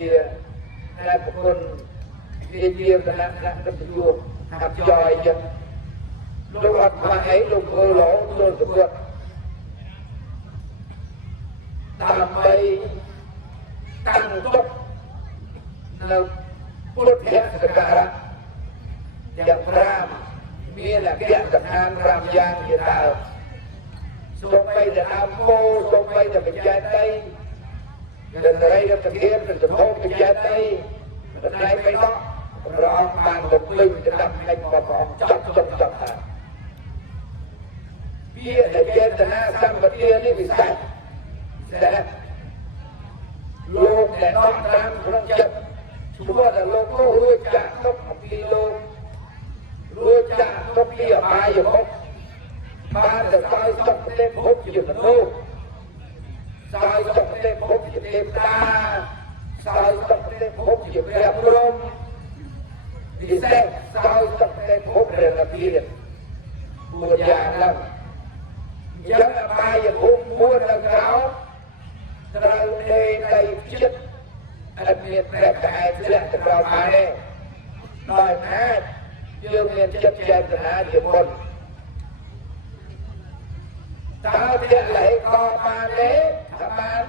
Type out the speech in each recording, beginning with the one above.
តែប្រគុណជាជាគណៈដឹកជួបហាត់ចយចឹងលោកអត់ខ្វះអីលោកធ្វើរហូតចូលទៅគាត់ដើម្បីតាំងទុកនៅពុទ្ធសក្ការៈយ៉ាង5មានលក្ខណៈកថា5យ៉ាងជាដើមសូម្បីតែដើមពោសូម្បីតែបច្ច័យដីដែលរីរតិធានទៅធំបច្ច័យដីតែដៃបៃដកព្រះអង្គបានបំពេញទៅតាមផ្នែករបស់ព្រះអង្គចាត់ហើយវាដែលចេតនាសម្បទានេះពិសេសដែលលោកដែលនាំតាមក្នុងចិត្តឈ្មោះថាលោកនោះរួចចាក់ទុកអំពីលោករួចចាក់ទុកពីអបាយមុខបានតែសោយសុខទេភពជាមនុស្សសោយសុខទេភពជាទេវតាសោយសុខទេភពជាព្រះព្រហ្មពិសេសសោយសុខទេភពព្រះនិព្វានមួយយ៉ាងហ្នឹងអញ្ចឹងអបាយភពមួយនៅក្រៅត្រូវនៃដីចិត្តអត់មានព្រះកែធ្លាក់ទៅក្រោមបានទេដោយអាចយើងមានចិត្តចេតនាជាមុនតើទៀតឡៃក៏បានទេថាបាន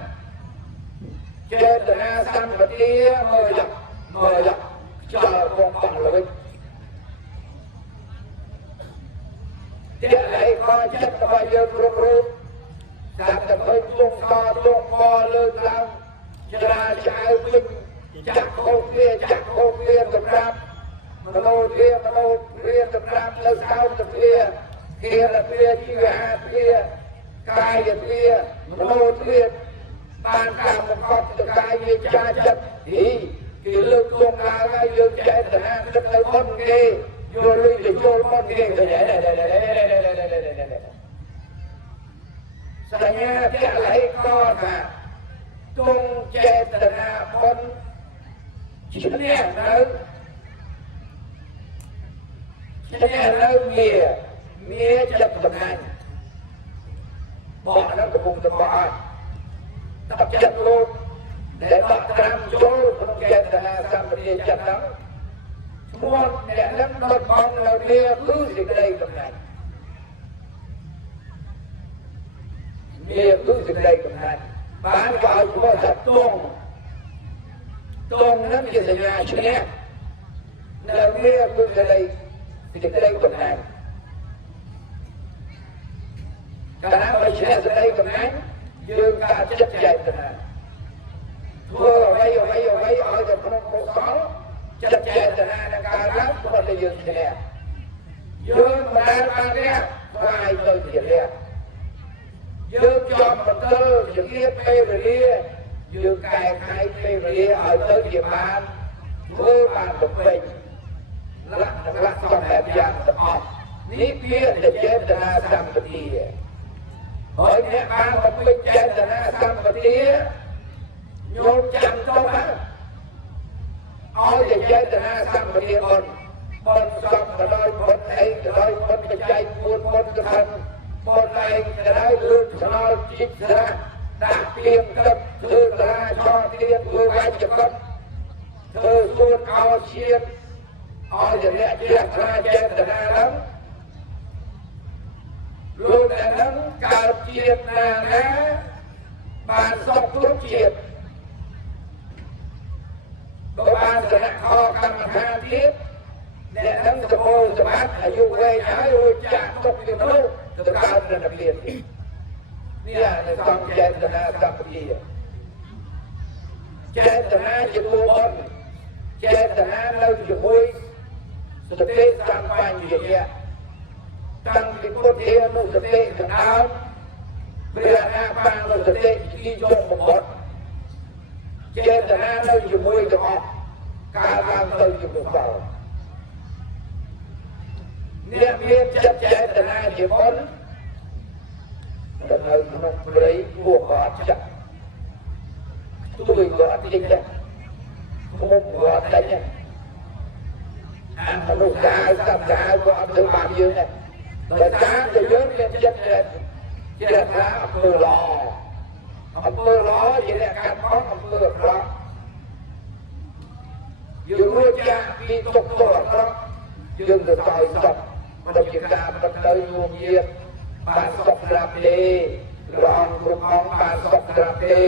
ចេតនាសម្បទាមើលខ្យល់កងបោះលើទៀតឡៃក៏ចិត្តរបស់យើងគ្រប់រូបតាមតែឃើញទុកកទុកកលើកឡើងច្រាចៅវិញចាក់ហូបវាសម្រាប់មនុស្សវាសម្រាប់លើកោតវាគេរវាជីវហាវាកាយវាមនុស្សវាបានការបង្កប់ទៅកាយវាចាចិត្តគេលើកទុកឡើងហើយយើងចេតនាគិតទៅបុណ្យគេយកលុយទៅចូលបុណ្យគេទៅសញ្ញាជាឡៃក៏ថាទងចេតនាបុណ្យឈ្នះនៅមានចិត្តបណ្ដាញបោះនៅកំពុងទៅបោះអត់តបចិត្តលោកដែលបោះត្រាំចូលក្នុងចេតនាសម្បទាចិត្តហ្នឹងឈ្មោះអ្នកនឹងដុតបងនៅវាគឺសេចក្តីកំណាញ់វាគឺសេចក្តីកំណាញ់បានក៏ឲ្យឈ្មោះថាទងនឹងជាសញ្ញាឈ្នះនៅវាគឺសេចក្តីកំណាញ់កាលណាឈ្នះសេចក្តីកំណាញ់យើងកើតចិត្តចេតនាធ្វើអ្វីឲ្យទៅក្នុងកុសលចិត្តចេតនានឹងកើតឡើងព្រោះតែយើងឈ្នះយើងមិនដែលបានរះខ្លាយទៅជារះយើងចំបន្ទិលជំនាញពេលវេលាយើងកែខៃពេលវេលាឲ្យទៅជាបានធ្វើបានទៅពេញលក្ខណៈសំបែបយ៉ាងទាំងអស់នេះវាតែចេតនាសម្បទាហើយអ្នកបានបំពេញចេតនាសម្បទាញោមចាំទៅបានឲ្យតែចេតនាសម្បទាបនសំក៏ដោយបនអីក៏ដោយបនបច្ច័យ4បនក៏បានបនឯងក៏ដោយលើកឆ្លល់ជីកស្រាដាក់ទៀងទឹកធ្វើតារាចរទៀងធ្វើវាច់ចកត់ធ្វើសួនអោឈៀនឲ្យតែអ្នកជ្រះថ្លាចេតនាឡើងលោកដែលនឹងកើតជាតិណាបានសុខគ្រប់ជាតិដោយបានគណៈខកម្មដ្ឋានទៀតអ្នកនឹងសម្បូរសម្បត្តិអាយុវែងហើយរួចចាក់ទុកពីមនុស្សទៅកើតនៅនិព្វាននេះនៅសំចេតនាសម្បទាចេតនាជាគួរចេតនានៅជាមួយសតិសម្បញ្ញៈតាំងពីពុទ្ធានុសតិកណ្ដាលព្រះអនាបានុសតិទីចុងបំផុតចេតនានៅជាមួយទាំងអស់ការឡើងទៅជាបុគ្គលអ្នកមានចិត្តចេតនាជាបុណ្យទៅនៅក្នុងព្រៃពួកក៏អត់ចាក់ទួយក៏អត់តិចដែរមុំក៏អត់តិចដែរមនុស្សកាយកម្មកាយក៏អត់ធ្វើបានយើងដែរដោយសារតែយើងមានចិត្តជាថាអំពើល្អជាអ្នកកាត់បង់អំពើអាក្រក់ យើងរួចចាពីទុកទោសអាក្រក់យើងទៅសោយសុខមិនជាការបាត់ទៅញោមញាតបានសុខស្រាប់ទេព្រះអង្គគ្រប់អង្គបានសុខស្រាប់ទេ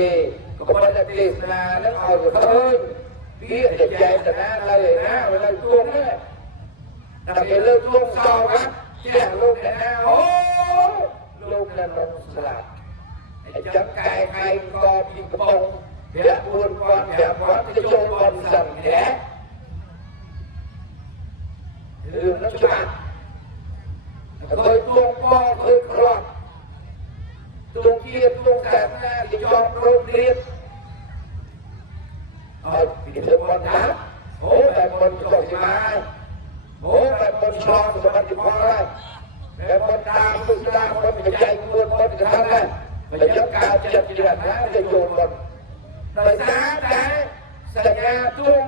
ក៏ប៉ុន្តែទេសនានឹងឲ្យទៅឃើញពាក្យដែលចែកតានៅឯណានៅទួងនេះតែគេលើកទួងសោវត្តចេះលោកអ្នកណាអូលោកអ្នកនោះស្លាប់អញ្ចឹងកែខៃក៏ពីកំប៉ុងព្រះ4,500ទៅចូលបនសង្ឃៈរឿងនោះច្បាស់ឃើញទួងពណ៌ឃើញក្រត់ទួងជាតិទួងសាសនាគេចង់ព្រមព្រៀងឲ្យពីធ្វើបនណាអូតែបនចុះជាមកអូតែបនឆ្លងសម្បត្តិផលហើយតែបនតាមទុស្ដាបនបច្ច័យ4បនកថាដែរបើយកការចិត្តជ្រះថ្លាទៅចូលបនដោយសារតែសញ្ញាទួង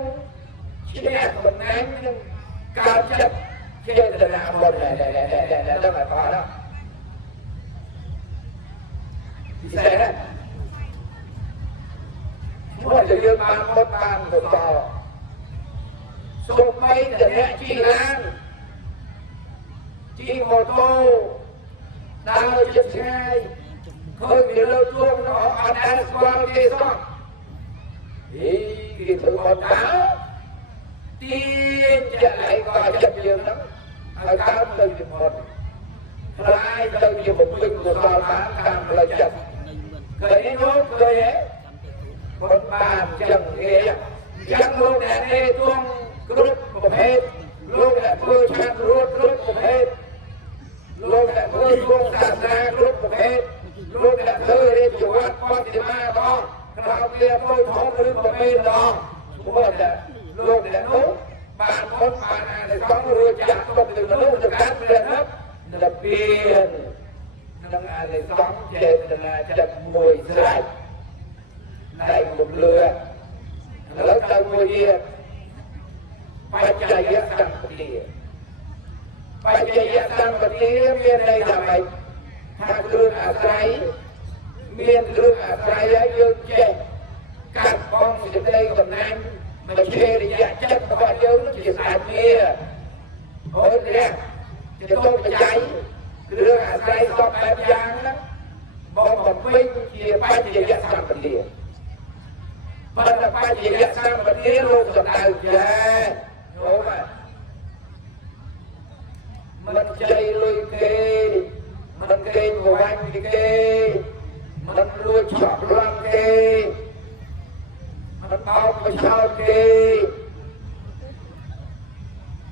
ឈ្នះតំណែងនឹងការចិត្តចេតនាបនដែលដល់ឲ្យផលណាពិសេសណាមកទៅយើងបានបត់បានទៅតសូម្បីតែអ្នកជិះឡានជិះម៉ូតូដើរជិតឆ្ងាយឃើញវាលើទួងនោះអត់ដែលស្គាល់គេសោះគេធ្វើបត់ដើរទាញចាក់ឲ្យក៏ចិត្តយើងហ្នឹងឲ្យកើតទៅជាបត់ខ្លាយទៅជាបំពេញកុសលបានតាមផ្លូវចិត្តឃើញទេលោកឃើញទេបត់បានចឹងគេចឹងលោកអ្នកទេទួងគ្រប់ប្រភេទលោកអ្នកធ្វើឆានរួតគ្រប់ប្រភេទលោកអ្នកធ្វើទួងសាសនាគ្រប់ប្រភេទលោកអ្នកធ្វើរៀបជាវត្តបតិមាដល់ក្រៅវាទៅធំឬប្រភេទដល់ព្រោះតែលោកអ្នកនោះបានបុណ្យបានអានិសង្សរួចចាក់ទុកទៅមនុស្សទៅកាន់ព្រះនិព្វាននិព្វាននឹងអានិសង្សចេតនាចិត្តមួយស្រេចតែមុំលឿឥឡូវទៅមួយទៀតបច្ច័យសម្បទាបច្ច័យសម្បទាមានន័យថាម៉េចថាគ្រឿងអាស្រ័យមានគ្រឿងអាស្រ័យហើយយើងចេះកាត់បងសេចក្តីកំណាញ់មជ្ឈិរិយចិត្តរបស់យើងនឹងជាសាច់គ្នាអូននេះជាទុកបច្ច័យគ្រឿងអាស្រ័យសពបែបយ៉ាងហ្នឹងបងបំពេញជាបច្ច័យសម្បទាប៉ុន្តែបច្ច័យសម្បទាលោកសំដៅចាអូម៉ែមិនជ័យលុយគេមិនគេងវាញ់គេមិនលួចឆក់រំគេមិនបោកបញ្ឆោតគេ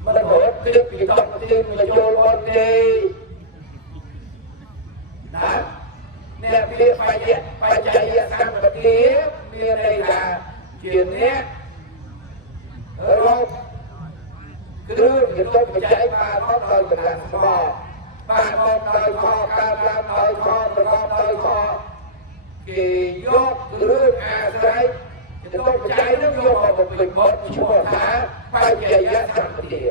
មិនរត់ទឹកពីកប់ទីមកចូលបនទេណាអ្នកពាក្យបច្ច័យសម្បទាមានន័យថាជាអ្នករកគ្រឿងជាទុកបច្ច័យបានមកដោយកម្លាំងស្មោបានមកដោយខកើតឡើងដោយខប្រកបដោយខគេយកគ្រឿងអាស្រ័យជាទុកបច្ច័យនោះយកមកបំពេញបុណ្យឈ្មោះថាបច្ច័យសម្បទា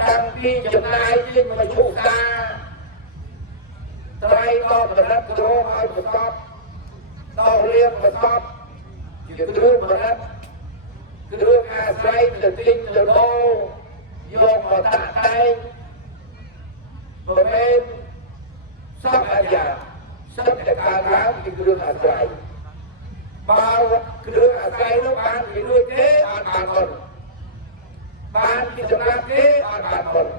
តាំងពីចំណាយចេញមកឈូសតាត្រៃដល់ប្រណិតក្រមឲ្យប្រកបដល់រៀបប្រកបជាគ្រឿងប្រណិតគ្រឿងអាស្រ័យទៅទិញទៅដូរយកមកតាក់តែងប្រភេទសពអាយ៉ាសិតតែការឡើងពីគ្រឿងអាស្រ័យបើគ្រឿងអាស្រ័យនោះបានពីលួចទេអត់បានបុណ្យបានពីសម្រាប់ទេអត់បានបុណ្យ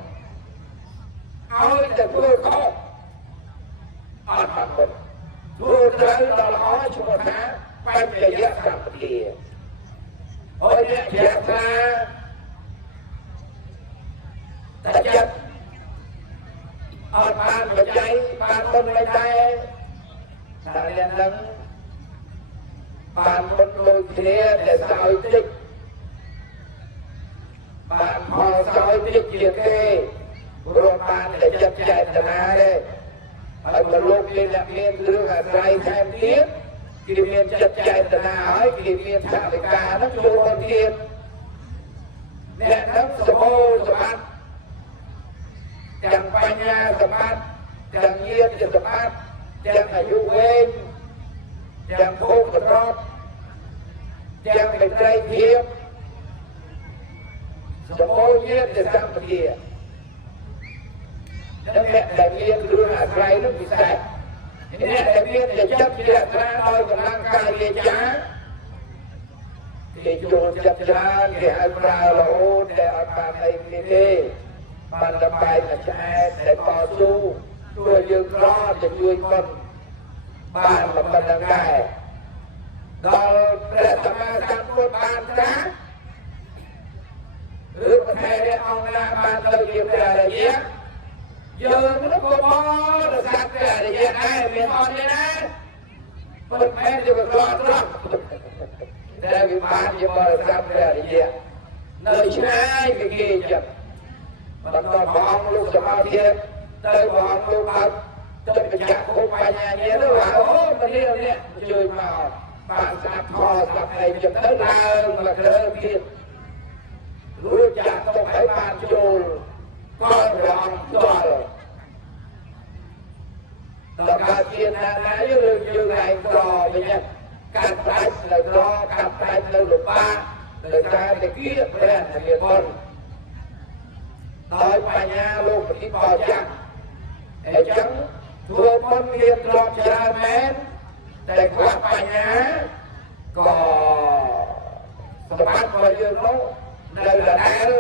ឲ្យតែធ្វើខុសអត់បានបុណ្យធ្វើត្រូវដល់ល្អឈ្មោះថាបច្ច័យសម្បទាអូនអ្នកជាថាតែចិត្តអត់បានបច្ច័យបានបុណ្យមិនដែរតែអ្នកនឹងបានបុណ្យដូចគ្នាតែសោយតិចបានផលសោយតិចជាងគេព្រោះបានតែចិត្តចេតនាទេហើយបើលោកមានគ្រឿងអាស្រ័យថែមទៀតគេមានចិត្តចេតនាហើយគេមានថាវិការនោះចូលមកទៀតអ្នកនឹងសម្បូរសម្បត្តិទាំងបញ្ញាសម្បត្តិទាំងញាតិសម្បត្តិទាំងអាយុវែងទាំងភោគទ្រព្យទាំងមេត្រីភាព สมมติเนี่ยจะทำปฏินั่นแหละแต่เรียนรู้อะไรนั่นพิเศษเนี่ยแต่เรียนจะจับเสียตราโดยกำลังกายเรียนจ้าที่โจรจับจ้าที่ให้ปลาโลแต่อาการในนี้มันระบายมาใช้แต่ต่อสู้ตัวยืนรอดจะช่วยคนบ้านมันบันดังได้เราแต่สมาสังคนบ้านจ้าหรือประเทศได้เอาหน้าบ้านเราเกี่ยวกับอะไรเงี้ยยืนแล้วก็มองเราสักแต่อะไรเงี้ยได้เมียนอนเนี่ยนะเปิดแม่จะไปรอดรอดแต่วิมานจะมาสักแต่อะไรเงี้ยเนยใช่ไปเกี่ยมันต้องมองลูกสมาธิเตยมองลูกพัดจะไปจับคุกไปอย่างเงี้ยหรือว่าโอ้มันเนี่ยช่วยมาบ้านสักคอสักไอ้จะเท่าไรมาเท่าที่รู้จักต้องให้บ้านโจรก็ร้องก็เลยต่อการเรียนนะยืนไงรอไปเนี่ยการใช้เลยรอการใช้เลยหลุดป้าเลยการจะเกี้ยแปลงเรียนคนโดยปัญญาลูกที่พอจังไอ้จังทั่วมันเรียนรอบชาแมนแต่ความปัญญาก็สมบัติมาเยอะน้องในระดับ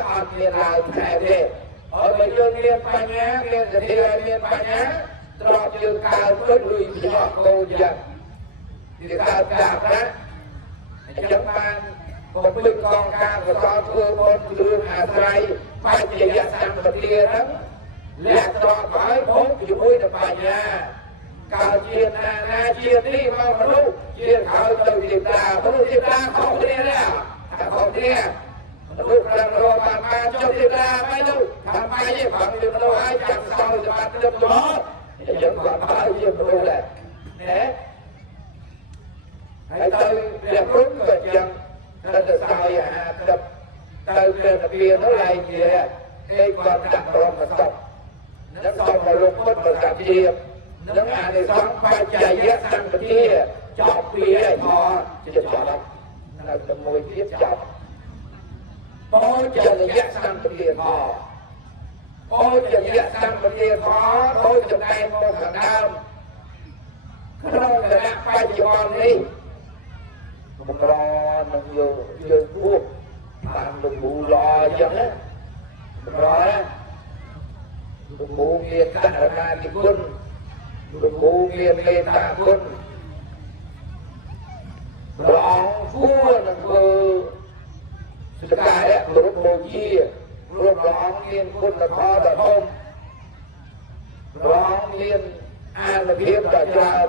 อันเรียนราวแท้เด็ดมาเยอะปัญญาเรียนจะเรียนปัญญาตลอดยืนการก็ลุยยอดโกยันที่การกราบนะจังมันผมเป็นกองการก็สอนเพื่อคนเรื่องอาศัยปัญญาสังปฏินั้นและต่อไปผมอยู่ด้วยปัญญาการเชียร์นาเชียร์ที่มามนุษย์เชียร์เขาจะติดตามนุษย์ติดตามของเนี่ยแล้วของเนี่ยลูกเรารอมาจนติดตามไม่รู้ทำไมยังฝังอยู่เราให้จับซอยจะมาเติมล้อยังฝังไปยังรู้แหละเนี่ยให้เตยเรียกรุ่งเกิดยังถ้าจะซอยกับเตยเป็นเพียงเท่าไรเนี่ยไอ้ความดักรองมาสอบนักสอบมาลงพ้นประกาศเทียบนักอ่านในสองปัจจัยแยกสังปฏิจอบปีไอ้พอจะจอบเราจะมวยเทียบจอบโอ้จะระยะสังปฏิพอโอ้จะระยะสังปฏิพอโอ้จะได้โมขันดาวขนมกระดาษไปจีบอลนี่มันรอมันเยอะพวกมันดูบูรออย่างนั้นมันรอนะดูบูเมียนกันนาติคุณดูบูเมียนเมตตาคุณร้องฟัวนั่นคือสกายและรูปโมจีรวมร้องเรียนคุณละครตะทมร้องเรียนอ่านเพียบตะจาม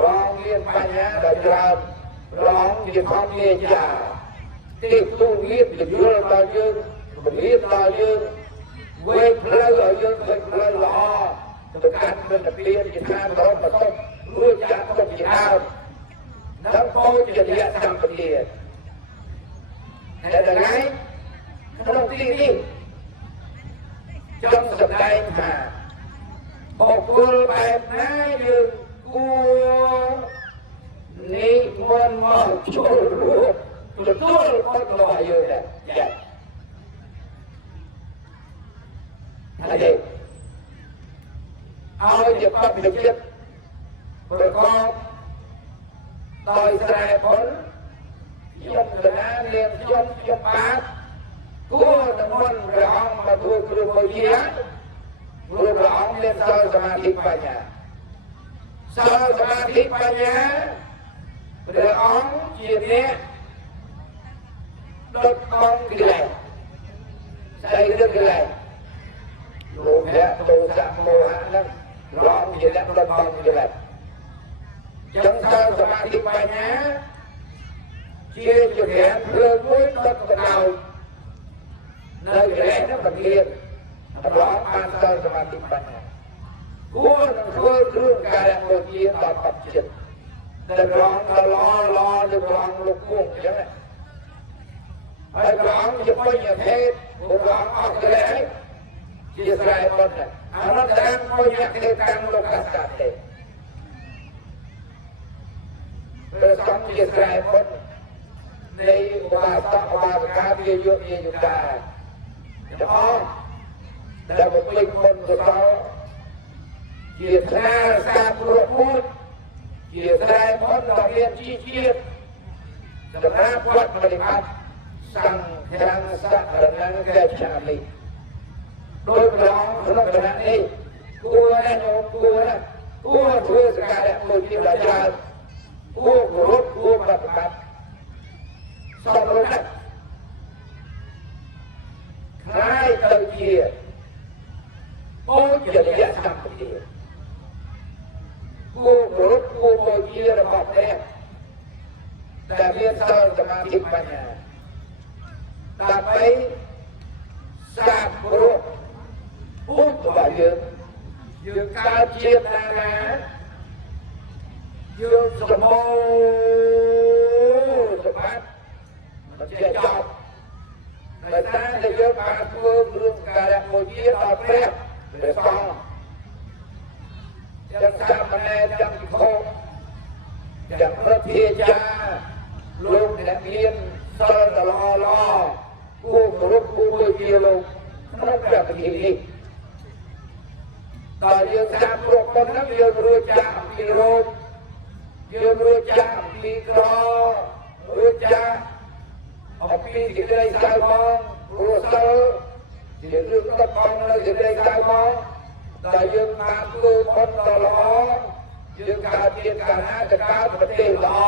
ร้องเรียนปัญญาตะจามร้องเรียนความเมียจ่าติดตู้เรียนติดยืนต่อยืนเรียนต่อยืนเวทเพลย์ต่อยืนเวทเพลย์ล้อตะการเป็นเปลี่ยนจิตการร้องผสมรู้จักต้องจิตเอาน้ำโพจะเรียนสังปฏิแต่ยังไงขนมที่นี่จงสำได้มาบอกกูแบบนั้นยืนกูนี่มันมาช่วยรู้จะตัวคนลอยอยู่เนี่ยอะไรเอาจะปั๊บจะเจ็บประกอบโดยแสดงผลยมกระนั้นเรียนยมปาดกู้น้ำมันร้องมาถูกครูเยียครูร้องเรียนสอนสมาธิปัญญาสอนสมาธิปัญญาร้องเจียนเนี้ยลดกองกี่ไหลใส่เรื่องกี่ไหลโลภะโทสะโมหะนั่นร้องเจียนแล้วลดกองกี่ไหลจังสอนสมาธิปัญญาเชี่ยจุดแหนเรื่องมุ้ยต้นกระดาวในแหล่งนั้นมันเรียนร้องอ่านสอนสมาธิปัญญากู้นั่นคือเรื่องการโมจีต่อปัจจิตแต่ร้องก็รอจะร้องลูกกุ้งใช่ไหมไอ้ร้องจะไม่เหยียบเพศร้องออกไปเลยที่สายบนน่ะอันนั้นดังไม่เหยียบเพศดังลูกกษัตริย์เลยเรื่องสองที่สายบน នៃឧបាសកឧបាសិកាវាយកវាយកាទាំងអស់ដែលបំពេញបុណ្យកុសលជាថ្នាលសាព្រោះពុទ្ធជាស្រែបុណ្យដ៏មានជីជាតិសម្រាប់វត្តបរិបត្តិសង្ឃាំងសក្ករណង្កេឆាមិដោយប្រងក្នុងគណៈនេះគួរណាស់ញោមគួរណាស់គួរធ្វើសក្ការៈមួយជាដល់ច្រើនគួរគោរពគួរប្រតិបត្តិសមរម្យណាស់คล้ายទៅជាអូជារិយសម្បត្តិគួរគោរពគួរបូជារបស់ព្រះដែលមានសិលសមាធិបញ្ញាដើម្បីសាបព្រោះពុទ្ធរបស់យើងកើតជាតិណាយើងសម្បូរសម្បត្តិមិនចេះចប់ដោយសារតែយើងបានធ្វើរឿងការមួយទៀតដល់ព្រះព្រះសង្ឃទាំងសាមណេរទាំងភិក្ខុទាំងព្រះធាចាលោកអ្នកមានសិលដ៏ល្អគួរគោរពគួរបូជាលោកក្នុងព្រះពិធីនេះតើយើងសាបព្រោះប៉ុណ្ណឹងយើងរួចចាកអំពីរោគយើងរួចចាកអំពីក្ររួចចាកអំពីសេចក្តីសៅហ្មងព្រោះសិលជារឿងដុតផងនៅសេចក្តីសៅហ្មងតែយើងបានធ្វើបុណ្យដ៏ល្អយើងកើតជាតិកាលណាទៅកើតប្រទេសល្អ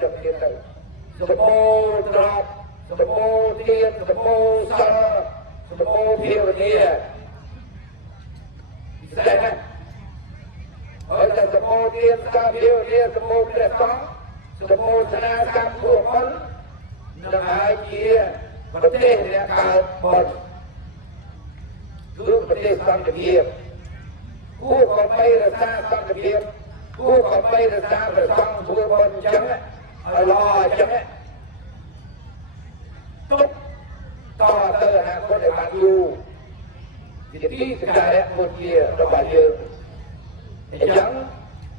ជិតទៀតទៅសម្បូរទ្រព្យសម្បូរទានសម្បូរសិលសម្បូរភាវនាពិសេសណាស់ហើយតែសម្បូរទានសាភាវនាសម្បូរព្រះសង្ឃសម្បូរស្នាកម្មព្រោះបុណ្យនឹងហើយជាប្រទេសដែលកើតបុណ្យគឺប្រទេសសន្តិភាពគួរក៏បីរក្សាសន្តិភាពគួរក៏បីរក្សាព្រះសង្ឃធ្វើបុណ្យអញ្ចឹងឲ្យល្អអញ្ចឹងទុកតទៅអនាគតឲ្យបានយូរជាទីសក្ការៈបូជារបស់យើងអញ្ចឹង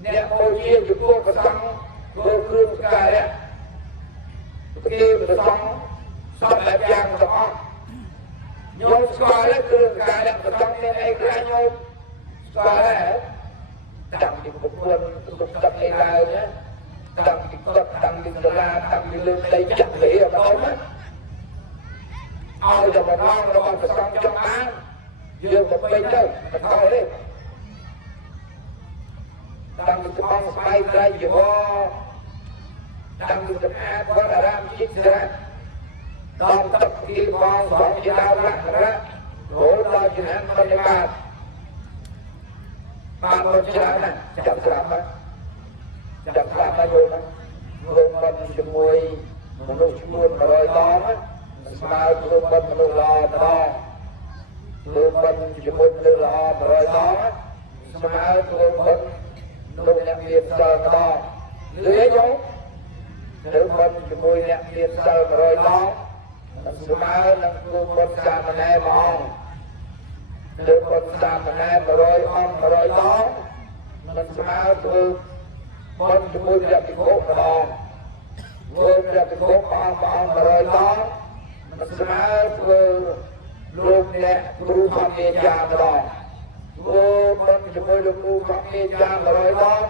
អ្នកបូជាចំពោះព្រះសង្ឃធ្វើគ្រឿងសក្ការៈគេព្រះសង្ឃសពបែបយ៉ាងទាំងអស់ញោមស្គាល់ទេគ្រឿងសក្ការៈព្រះសង្ឃមានអីខ្លះញោមស្គាល់ទេតាំងពីពុទ្ធទុកទឹកឯឡើយណាតាំងពីទឹកតាំងពីសាលាតាំងពីលើដីចាក់វាម្ដងណាឲ្យតែម្ដងរបស់ព្រះសង្ឃចង់បានយើងទៅពេញទៅមិនខុសទេតាំងពីស្បង់ស្បែកត្រៃជីវរតាំងពីសម្អាតវត្តអារាមជីកស្រះដល់ទឹកទីបងស្បង់ជាដើមលក្ខណៈរហូតដល់ជំនាញបរិបត្តិបានបនច្រើនណាស់ចាប់ស្រាប់ណាចាប់ស្រាប់ណាយល់ណារងបនជាមួយមនុស្សឈ្មោះ100ដងស្មើធ្វើបនមនុស្សល្អម្ដងធ្វើបនជាមួយមនុស្សល្អ100ដងស្មើធ្វើបនលោកអ្នកមានសិលម្ដងលឿនយល់ធ្វើបនជាមួយអ្នកមានសិល100ដងស្មើនឹងធ្វើបនសាមណេរ1អង្គធ្វើបនសាមណេរ100អង្គ100ដងមិនស្មើធ្វើបនជាមួយព្រះភិក្ខុម្ដងធ្វើព្រះភិក្ខុអង្គ100ដងមិនស្មើធ្វើលោកអ្នកគ្រូធម្មយាម្ដងធ្វើបនជាមួយលោកគ្រូធម្មយា100ដង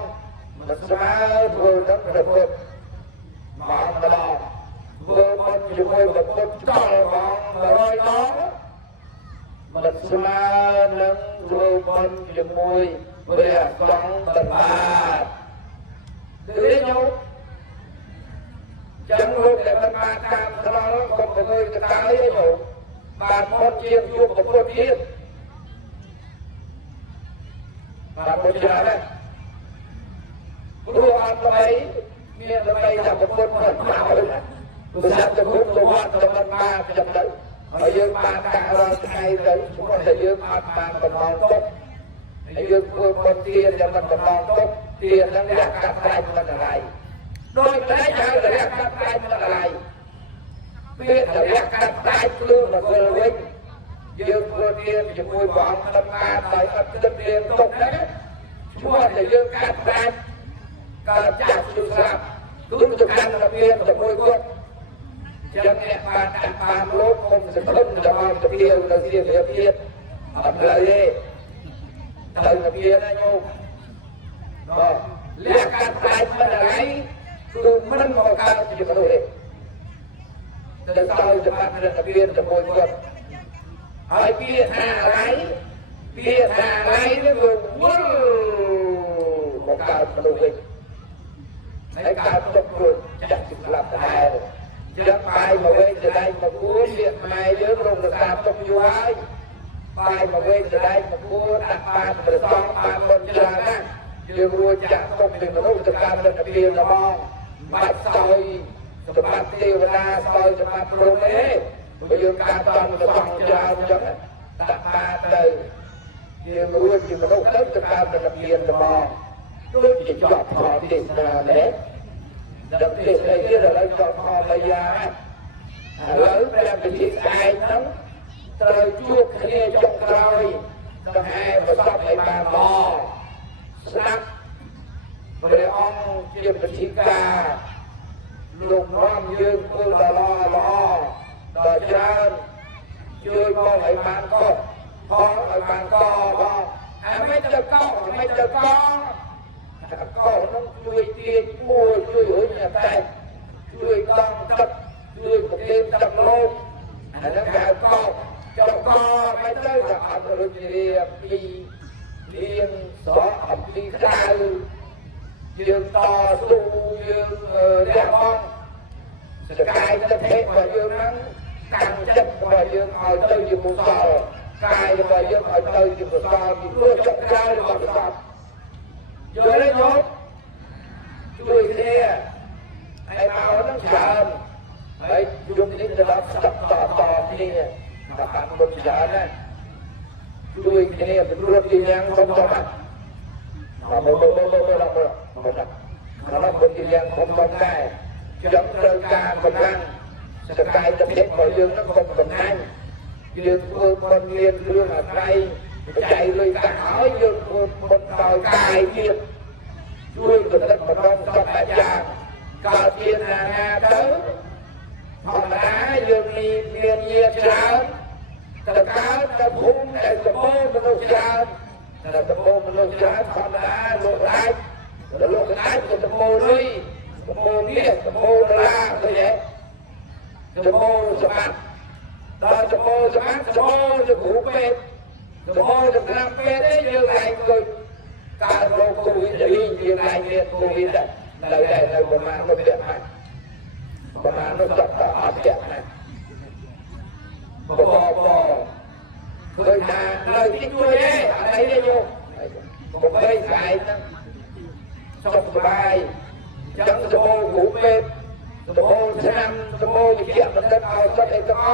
មិនស្មើធ្វើនឹងព្រះពុទ្ធម្ដងធ្វើបនជាមួយព្រះពុទ្ធចល100ដងមិនស្មើនឹងធ្វើបនជាមួយព្រះសង្ឃបណ្បាទគឺញោមចឹងលោកដែលបានតាមត្រង់កុំទៅកតាយទេញោមបានមកជាជួបប្រពុតទៀតបានមកច្រើនណាស់ព្រោះអត់ទៅមានទៅតែប្រពុតមិនមកណាព្រោះថាទៅគុំទៅវត្តទៅមិនបានចឹងទៅហើយយើងបានកាក់រាល់ថ្ងៃទៅព្រោះតែយើងអត់បានបំងទុកហើយយើងធ្វើបុណ្យទានដែលមិនបំងទុកទាននឹងលះកាត់តែមិនអ្វីដោយតែហៅលះកាត់តែមិនអ្វីពេលតែលះកាត់តែខ្លួនមកវិលវិញយើងធ្វើទានជាមួយព្រះអង្គមិនបានដោយអត់គិតរៀងទុកហ្នឹងឈ្មោះតែយើងកាត់តែកើតចាស់ជឿស្រាប់ cứ thực hành là viên là môi quốc chẳng nhẹ bàn lốp không sẽ không là bao tập tiêu là riêng hiệp viên ẩm là gì thời là viên là nhô rồi lẽ cắt tay mà là lấy cứ mất một cao chỉ có đổi từ sauจะมาเป็นตะเพียนตะโกนกดไอ้เพียหาไรเพียหาไรนี่ก็วุ้นmột caoมาดูดิไอ้การตกหลุดจับจุดหลับได้จะไปมาเว้จะได้มากู้เรียกมาเยอะลงกับการตกย้อยไปมาเว้จะได้มากู้ตัดปานกระซองปานบนจรานะยังรู้จักตกเป็นมนุษย์การเป็นตะเพียนละมองบัดซอยสมัติเทวดาซอยสมัติพรหมเองไปยืนการตอนกระซองจราจังตัดปานเลยยังรู้จักมนุษย์การเป็นตะเพียนละมองด้วยจิตจอบพอติดนาเนี่ยดังติดในที่เราจอบพอระยะแล้วแปลเป็นที่ใจนั้นเตยจุกเนี่ยจงกรอยต้องให้ประสบให้บานบอสนักบริอองเจียมปฏิกาลุงน้อมยืนคือตลอต่อจานช่วยมองให้บานก็พอให้บานก็พอไม่จะก้องไม่จะก้องก็ต้องช่วยเตียนช่วยหัวเนี่ยแต่ช่วยต้องจับช่วยประเทศจับโลกอันนั้นการก็จับก็ไม่ได้จะอันตรายเรียบปีเรียนสอนอันที่กายยืนต่อสู้ยืนเรียกร้องสกายจะเทว่ายืนนั้นการจับว่ายืนเอาเต้ยยืนมุสาวกายว่ายืนเอาเต้ยยืนมุสาวมีตัวจับกายว่ามุสาวโยนเลยโยนช่วยเนี่ยไอ้เราต้องเชิญไอ้ยุคนี้จะรับสับต่อนี่มาทำบทบาทนะช่วยเนี่ยเป็นเรื่องที่ยังคงต้องมาไม่เราคนที่ยังคงต้องได้จับเรื่องการคนนั้นสกายจะเพ็บบอกยังต้องคนนั้นยังคนเรียนเรื่องอะไรใจเลยกะหายยังคนต่อยกายเทียบช่วยคนนั้นมันต้องสับแบบอย่างกาเทียนนาเต้ธรรมดายังมีเรียนเยี่ยชานแต่การกระพุ่งแต่สมบูรณ์มนุษย์ชานแต่สมบูรณ์มนุษย์ชานธรรมดาโลกร้ายแต่โลกร้ายจะสมบูรณ์เลยสมบูรณ์เนี่ยสมบูรณ์ลาตัวใหญ่สมบูรณ์สมัครตอนสมบูรณ์สมัครสมบูรณ์จะผูกเป็ดสมบูรณ์จะทำเป็ดได้ยังไงก็การโลกโควิดจะยิ่งยังไงเนี่ยโควิดได้ประมาณไม่เปลี่ยนไปประมาณไม่จับต่ออาเปลี่ยนนะเคยทานเลยที่ช่วยได้อะไรได้โยผมเคยใส่สบายจังสมบูรณ์ผูกเป็ดสมบูรณ์ชนะสมบูรณ์เกี่ยวกับเรื่องเอาสักเอกก็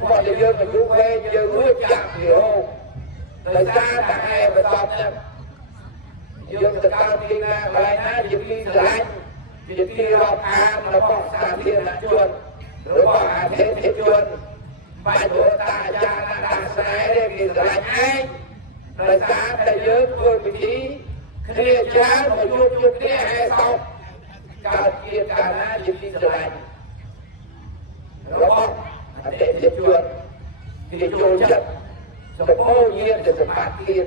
พอจะเยอะกับยุคเวย์จะรู้จักเดียวแต่ซาแต่ให้ไปตอบเนี่ยยังจะการที่งานอะไรนะยังมีสายยังมีรอบอาแล้วก็สารเทียนชวนหรือว่าอาเทนชวนไปตัวตาจานาตาสายได้มีสายไอ้แต่ซาแต่เยอะคนไปที่เคลียร์ช้ามายุบเนี่ยให้ตอบการเกี่ยวกับนั้นยังมีสายแล้วก็อาเทนชวนที่โจรจับสมบูรณ์เยี่ยมจะสมัครเทียน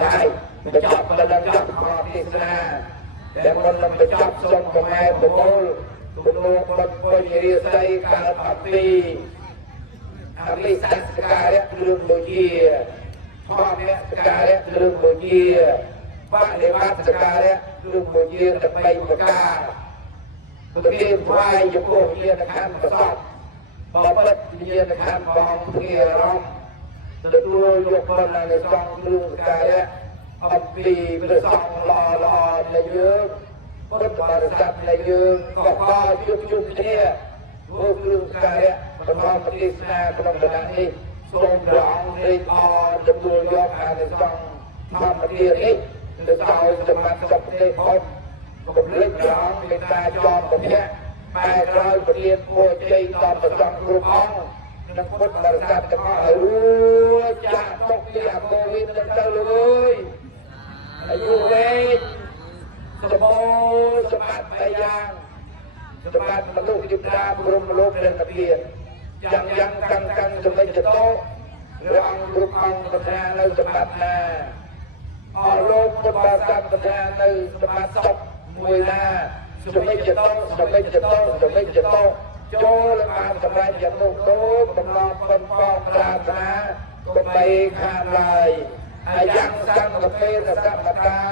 ได้ไปจับมันแล้วจับคอที่นาแต่มันไปจับส่งไปแม่บุโลมันไปเรียใส่การปฏิอามิสัสการะเรื่องโลกีพ่อแม่สการะเรื่องโลกีป้าเลี้ยงสการะเรื่องโลกีจะไปประกาศตัวเองไหวจะโกงเยี่ยนขันประสอบบอบเปิดเยี่ยนขันบองเพียร้องจะดูยกคนในซองเรื่องสการะอัปปีเป็นซองรอในเยอะพุทธบริษัทในเยอะก็ยุบเนี่ยพวกเรื่องการเนี่ยประกอบปฏิสัมพันธ์ขณะนี้ทรงร้องในตอนจำนวนยอดในซองทำปฏินี้จะเอาจะมาสับในพบกับเรื่องร้องในตาจอมกับเนี่ยไปร้อยปฏิโพใจตอนประสองกลุ่มอ้องนักพุทธบริษัทจะมารู้จักตกที่อาโควิดนั่นเลยอายุเวทสมบูรณ์สมัติไปยัง សម្បត្តិមនុស្សជាប្រាព្រមលោកព្រះនិព្វានយ៉ាងយ៉ាងកាន់សម្បិចតោព្រះអង្គគ្រប់អង្គប្រធាននៅសម្បត្តិណាអរលោកពុទ្ធបរិស័ទប្រធាននៅសម្បត្តិសុខមួយណាសម្បិចតោចូលបានសម្រាប់យ៉ាងនោះដូចបំណងប៉ុនប៉ងប្រាថ្នាកុំបីខានឡើយហើយយ៉ាងសង្ឃពេសសមតា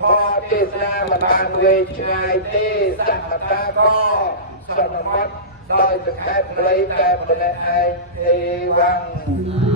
ផលទេសនាមិនបានវែងឆ្ងាយទេសម្មតាក៏សន្មត់ដោយទឹកខែបលីតែម្នាក់ឯងទេវ៉ាំង